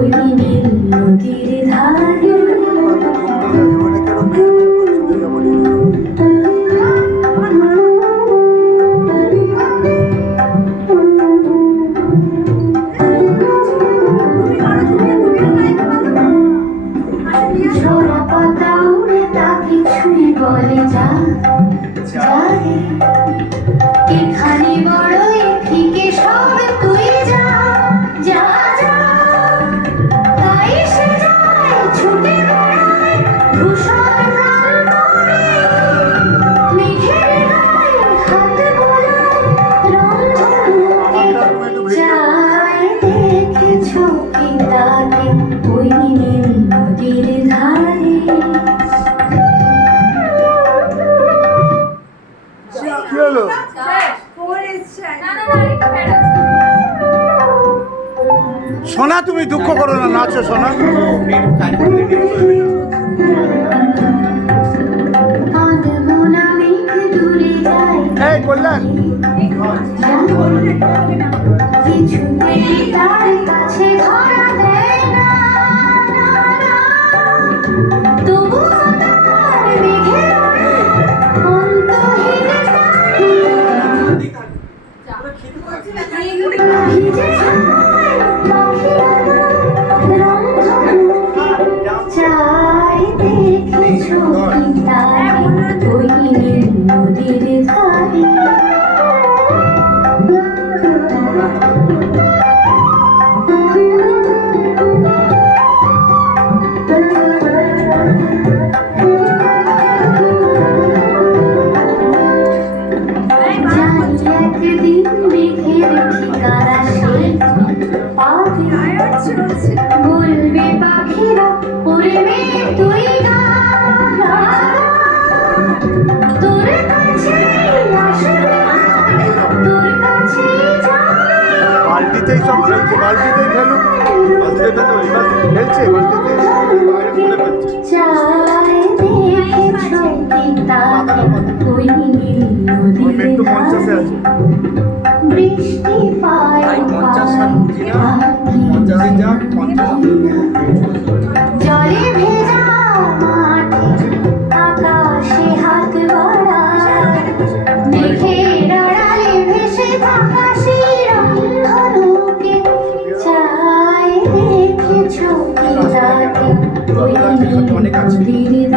ওই নীল নদীর ধারে ঝরা পাতা উড়ে তাকে ছুঁয়ে বলে যা যা রে এখানে বড়ই ফিকে সব তুই যা যা যা তাই সে যায় ছুটে বেড়ায় ধূসর প্রান্তরে মেঘের গায়ে হাত বোলায় রংধনুকে যায় দেখেছো কি তাকে ওই নীল নদীর ধারে কি হলো? সোনা তুমি দুঃখ করো না, নাচো সোনা। এই কল্যাণ নদীর ধারে একদিন মেঘের ঠিকানা সেই বলবে পাখিরা ওরে মেঘ তুই গা তোর কাছে আসবে তোর কাছে বালতিতেই সব খেলছে, বালতিতেই ফেলুক, বালতিতে ফেলতে ওই বালতি খেলছে, বালতিতে বাইরে তুলে ফেলছে। চাই দেখেছো কি তাকে ওই নীল নদীর একটু 50 আছে। বৃষ্টি পায় জলে ভেজা মাঠে আকাশে হাত বাড়ায় মেঘের আড়ালে ভেসে থাকা সেই রংধনুকে চাই দেখেছো কি তাকে ওই নীল নদীর